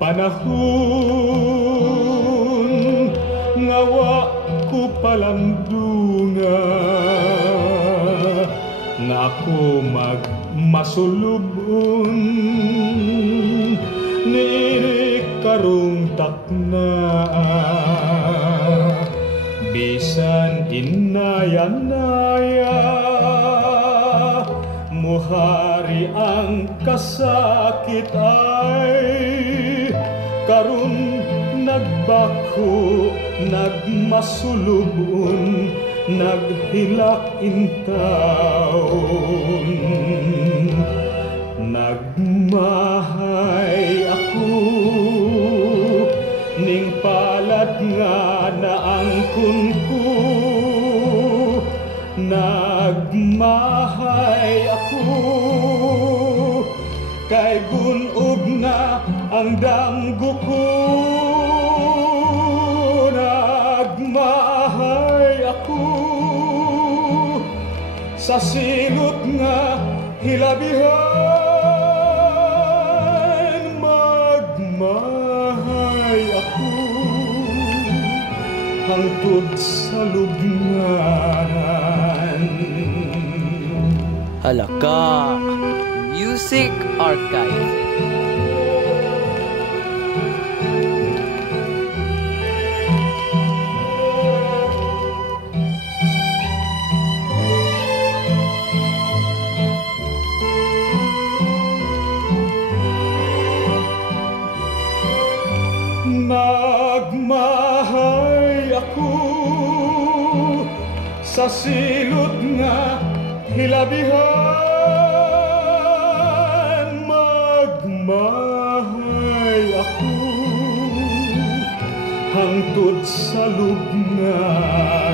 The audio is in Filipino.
Panahon ngawa ko palandunga nga ako magmasulubon ni karong takna bisan inaya-naya muhari ang kasakit ay karun nagbako nagmasulubon naghilak intawon nagmahay ako ning palad nga naangkon ko nagmahay ako kay gunog na ang damgo ko nagmahay ako sa silot nga hilabihan magmahay ako hangtod sa lubnganan. Halaka Music Archive. Nagmahay ako sa silot nga hilabihan magmahay ako hangtod sa lubnganan